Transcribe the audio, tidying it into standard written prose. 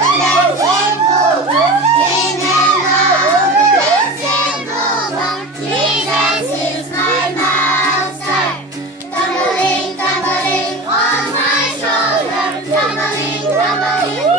let's sing over. In and out, let's sing over. Jesus is my master. Tumbling, tumbling on my shoulder. Tumbling, tumbling.